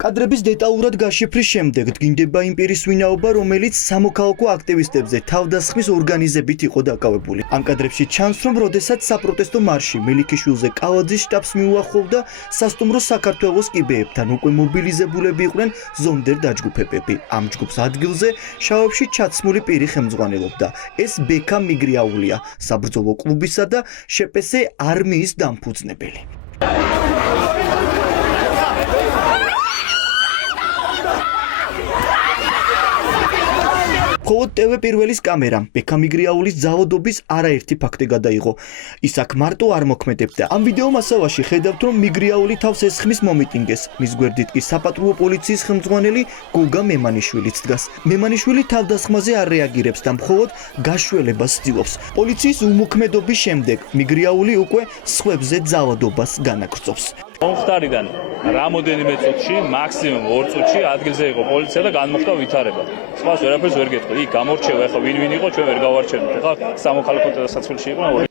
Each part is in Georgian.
კადრების დეტალურად გაშიფრის შემდეგ დგინდება იმ პირის ვინაობა, რომელიც სამოქალაქო აქტივისტებზე თავდასხმის ორგანიზებით იყო დაკავებული. Ამ კადრებში ჩანს, რომ როდესაც საპროტესტო მარში მელიქიშვილზე კალაძის შტაბს მიუახლოვდა, სასტუმრო საქართველოს კიბეებთან უკვე მობილიზებულები იყვნენ ზონდერ დაჯგუფებები. ამ ჯგუფს ადგილზე შავებში ჩაცმული პირი ხელმძღვანელობდა. ეს ბექა მიგრიაულია, საბრძოლო კლუბისა და შპს არმიის დამფუძნებელი. მხოლოდ TV პირველის კამერამ ბექა მიგრიაულის ძალადობის არაერთი ფაქტი გადაიღო. ის აქ მარტო არ მოქმედებდა. ამ ვიდეო მასალაში ხედავთ, რომ მიგრიაული თავს ესხმის მომიტინგეს. მის გვერდით კი საპატრულო პოლიციის ხელმძღვანელი გოგა მემანიშვილიც დგას. მემანიშვილი თავდასხმაზე არ რეაგირებს და მხოლოდ გაშველებას ცდილობს. პოლიციის უმოქმედობის შემდეგ მიგრიაული უკვე სხვებზე ძალადობას განაგრძობს. მომხდარიდან რამოდენიმე წუთში, მაქსიმუმ 2 წუთში ადგილზე იყო პოლიცია და განმოხდა ვითარება. სხვას ვერაფერს ვერ გეტყვი. იქ გამორჩევა, ახლა ვინ იყო, ჩვენ ვერ გავარჩევთ. ახლა სამოქალაქო დასაცველში იყო.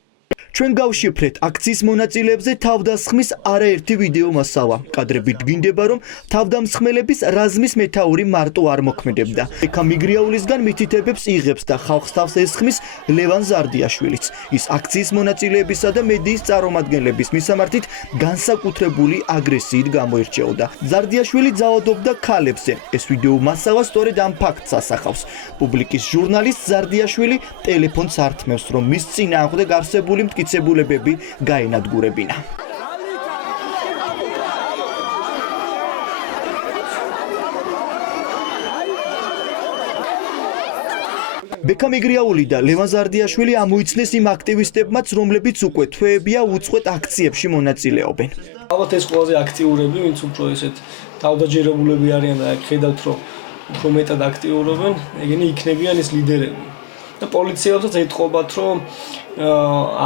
ჩვენ გავშიფრეთ აქციის მონაწილეებზე თავდასხმის არაერთი ვიდეო მასალა. კადრები დგინდება, რომ თავდამსხმელების რაზმის მეთაური მარტო არ მოქმედებდა. ბექა მიგრიაულისგან მითითებებს იღებს და ხალხს თავს ესხმის ლევან ზარდიაშვილიც. ის აქციის მონაწილეებისა და მედიის წარმომადგენლების მისამართით განსაკუთრებული აგრესიით გამოირჩეოდა. ზარდიაშვილი ძალადობდა ქალებზე. ეს ვიდეო მასალა სწორედ ამ ფაქტს ასახავს. პუბლიკის ჟურნალისტ ზარდიაშვილი ტელეფონს ართმევს, რომ მის წინააღმდეგ არსებული მტკიცებულებები გაენადგურებინა. ბექა მიგრიაული და ლევან ზარდიაშვილი ამოიცნეს იმ აქტივისტებმაც, რომლებიც უკვე თვეებია უწყვეტ აქციებში მონაწილეობენ. ალბათ ეს ყველაზე აქტიურები, ვინც უფრო ესეთ თავდაჯერებულები არიან და ხედავთ, რომ უფრო მეტად აქტიურობენ, ეგენი იქნებიან ეს ლიდერები. და პოლიციასაც ეთყობათ, რომ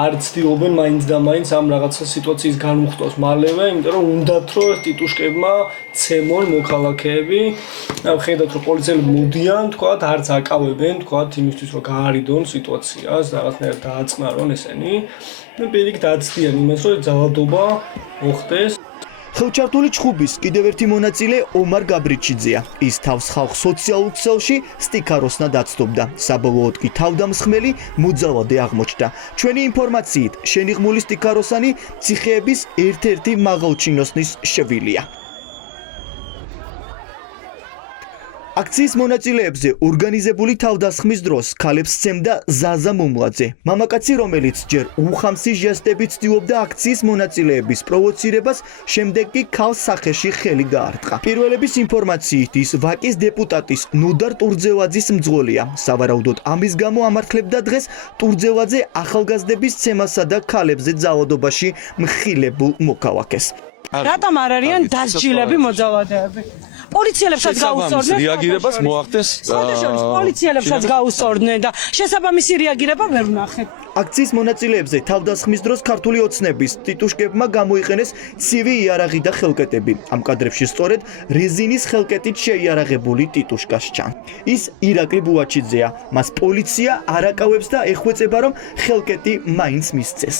არ ცდილობენ მაინც და მაინც ამ რაღაცა სიტუაციის განუხტოს მალევე, იმიტომ რომ უნდათ რომ ტიტუშკებმა ცემონ მოქალაქეები. ხედავთ, რომ პოლიციელები მოდიან, თქვათ, არც აკავებენ, თქვათ, იმისთვის რომ გაარიდონ სიტუაციას, რაღაცნაირად დააწყნარონ ესენი. და პირიქით აცდიან იმას, რომ ძალადობა მოხდეს. ხელჩართული ჩხუბის კიდევ ერთი მონაწილე ომარ გაბრიჩიძეა. ის თავს ხალხ სოციალურ ქსელში სტიქაროსნად აცდობდა. საბოლოოდ კი თავდამსხმელი მოძალადე აღმოჩნდა. ჩვენი ინფორმაციით, შენიღმული სტიქაროსანი ციხეების ერთ-ერთი მაღალჩინოსნის შევილია. აქციის მონაწილეებზე ორგანიზებული თავდასხმის დროს ქალებს სცემდა ზაზა მომლაძე. მამაკაცი, რომელიც ჯერ უხამსი ჟესტებით ცდილობდა აქციის მონაწილეების პროვოცირებას, შემდეგ კი ქალს სახეში ხელი გაარტყა. პირველების ინფორმაციით ის ვაკის დეპუტატის ნოდარ ტურძელაძის მძღოლია. სავარაუდოდ ამის გამო ამართლებდა დღეს ტურძელაძე ახალგაზრდების ცემასა და ქალებზე ძალადობაში მხილებულ მოქალაქეს. რატომ არ არიან დასჯილები მოძალადეები? პოლიციელებსაც გაუსწორდნენ. რეაგირებას მოახდეს. პოლიციელებსაც გაუსწორდნენ და შესაბამისი რეაგირება ვერ ვნახეთ. აქციის მონაწილეებზე თავდასხმის დროს ქართული ოცნების ტიტუშკებმა გამოიყენეს ცივი იარაღი და ხელკეტები. ამ კადრებში სწორედ რეზინის ხელკეტით შეიარაღებული ტიტუშკას ჩანს. ის ირაკლი ბულაჩიძეა. მას პოლიცია არ აკავებს და ეხვეწება, რომ ხელკეტი მაინც მისცეს.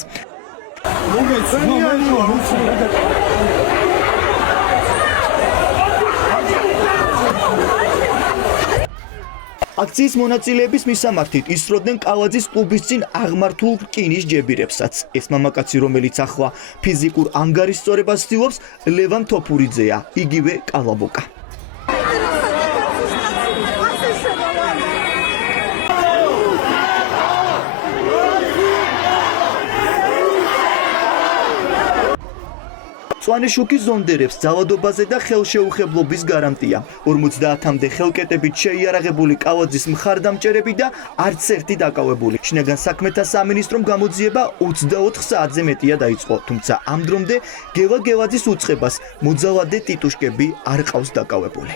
აქციის მონაწილეების მისამართით ისროდნენ კალაძის კლუბის წინ აღმართულ რკინის ჯებირებსაც. ეს მამაკაცი, რომელიც ახლა ფიზიკურ ანგარიშწორებას ცდილობს, ლევან თოფურიძეა, იგივე კალაბოკა. მწვანე ზონდერებს ძალადობაზე და ხელშეუხებლობის გარანტია. 50-მდე ხელკეტებით შეიარაღებული კალაძის მხარდამჭერები და არც ერთი დაკავებული. შინაგან საქმეთა სამინისტრომ გამოძიება 24 საათზე მეტია დაიწყო, თუმცა ამ დრომდე გელა გელაძის უწყებას მოძალადე ტიტუშკები არ ყავს დაკავებული.